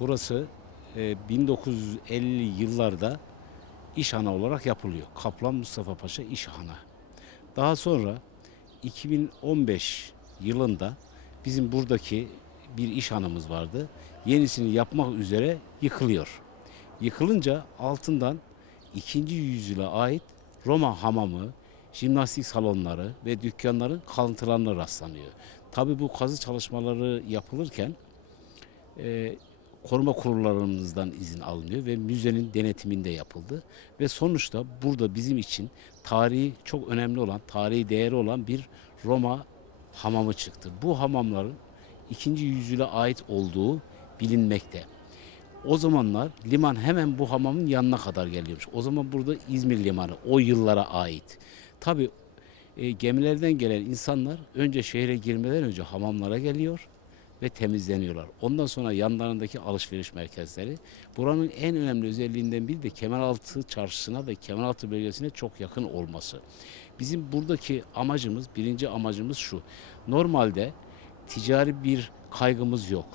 Burası e, 1950 yıllarda İşhane olarak yapılıyor. Kaplan Mustafa Paşa İşhane. Daha sonra 2015 yılında bizim buradaki bir işhanımız vardı. Yenisini yapmak üzere yıkılıyor. Yıkılınca altından 2. yüzyıla ait Roma hamamı, jimnastik salonları ve dükkanların kalıntılarına rastlanıyor. Tabii bu kazı çalışmaları yapılırken e, koruma kurullarımızdan izin alınıyor ve müzenin denetiminde yapıldı. Ve sonuçta burada bizim için tarihi çok önemli olan, tarihi değeri olan bir Roma hamamı çıktı. Bu hamamların 2. yüzyıla ait olduğu bilinmekte. O zamanlar liman hemen bu hamamın yanına kadar geliyormuş. O zaman burada İzmir limanı o yıllara ait. Tabi gemilerden gelen insanlar önce şehre girmeden önce hamamlara geliyor ve temizleniyorlar. Ondan sonra yanlarındaki alışveriş merkezleri. Buranın en önemli özelliğinden biri de Kemeraltı çarşısına ve Kemeraltı bölgesine çok yakın olması. Bizim buradaki amacımız, birinci amacımız şu. Normalde ticari bir kaygımız yok.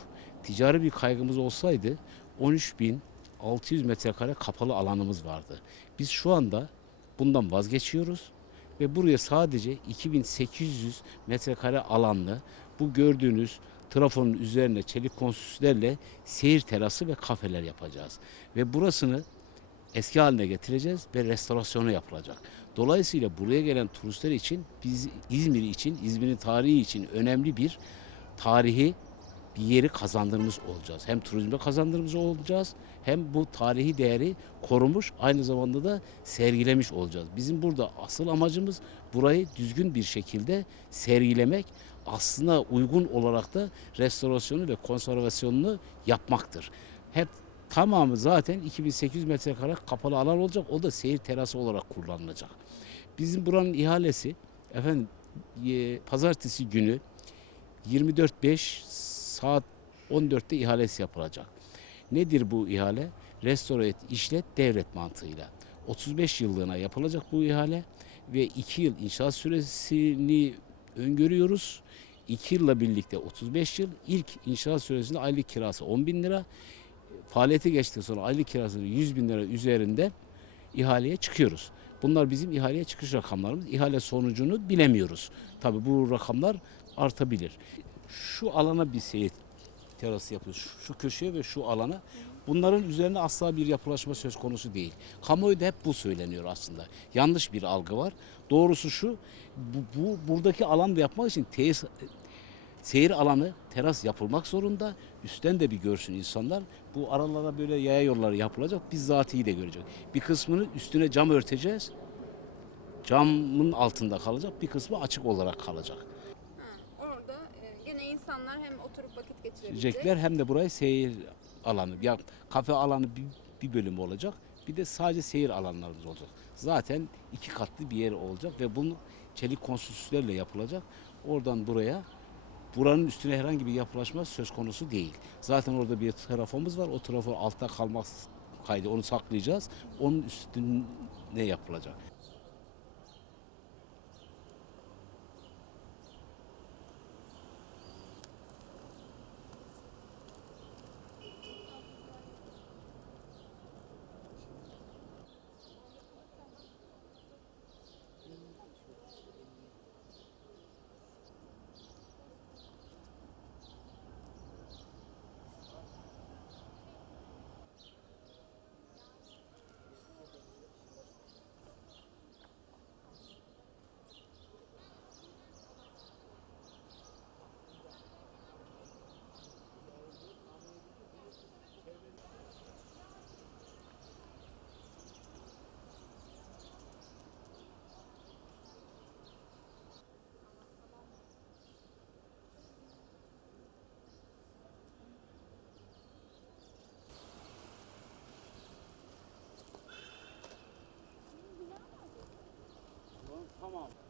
Ticari bir kaygımız olsaydı 13.600 metrekare kapalı alanımız vardı. Biz şu anda bundan vazgeçiyoruz ve buraya sadece 2800 metrekare alanlı bu gördüğünüz trafonun üzerine çelik konsüslerle seyir terası ve kafeler yapacağız. Ve burasını eski haline getireceğiz ve restorasyonu yapılacak. Dolayısıyla buraya gelen turistler için biz İzmir için, İzmir'in tarihi için önemli bir tarihi bir yeri kazandırmış olacağız. Hem turizme kazandırmış olacağız hem bu tarihi değeri korumuş aynı zamanda da sergilemiş olacağız. Bizim burada asıl amacımız burayı düzgün bir şekilde sergilemek aslına uygun olarak da restorasyonu ve konservasyonunu yapmaktır. Hep tamamı zaten 2800 metrekare kapalı alan olacak. O da seyir terası olarak kullanılacak. Bizim buranın ihalesi efendim e, pazartesi günü 24.5 saat 14'te ihalesi yapılacak. Nedir bu ihale? Restore et, işlet, devret mantığıyla. 35 yıllığına yapılacak bu ihale ve 2 yıl inşaat süresini öngörüyoruz. 2 yılla birlikte 35 yıl. İlk inşaat süresinde aylık kirası 10 bin lira. Faaliyete geçtikten sonra aylık kirasını 100 bin lira üzerinde ihaleye çıkıyoruz. Bunlar bizim ihaleye çıkış rakamlarımız. İhale sonucunu bilemiyoruz. Tabii bu rakamlar artabilir. Şu alana bir seyir terası yapıyoruz. Şu köşeye ve şu alana. Bunların üzerine asla bir yapılaşma söz konusu değil. Kamuoyunda hep bu söyleniyor aslında. Yanlış bir algı var. Doğrusu şu, bu, bu buradaki alanda yapmak için tesis, seyir alanı teras yapılmak zorunda. Üstten de bir görsün insanlar. Bu aralara böyle yaya yolları yapılacak. Biz zatıyı de görecek. Bir kısmını üstüne cam örteceğiz. Camın altında kalacak. Bir kısmı açık olarak kalacak. Ha, orada e, gene insanlar hem oturup vakit geçirebilecek. Diyecekler hem de burayı seyir alanı. Ya kafe alanı bir, bir bölümü olacak. Bir de sadece seyir alanlarımız olacak. Zaten iki katlı bir yer olacak ve bunu çelik konstrüksiyonlarla yapılacak. Oradan buraya buranın üstüne herhangi bir yapılaşma söz konusu değil. Zaten orada bir trafomuz var. O trafo altta kalmak kaydı. Onu saklayacağız. Onun üstüne yapılacak. Come on.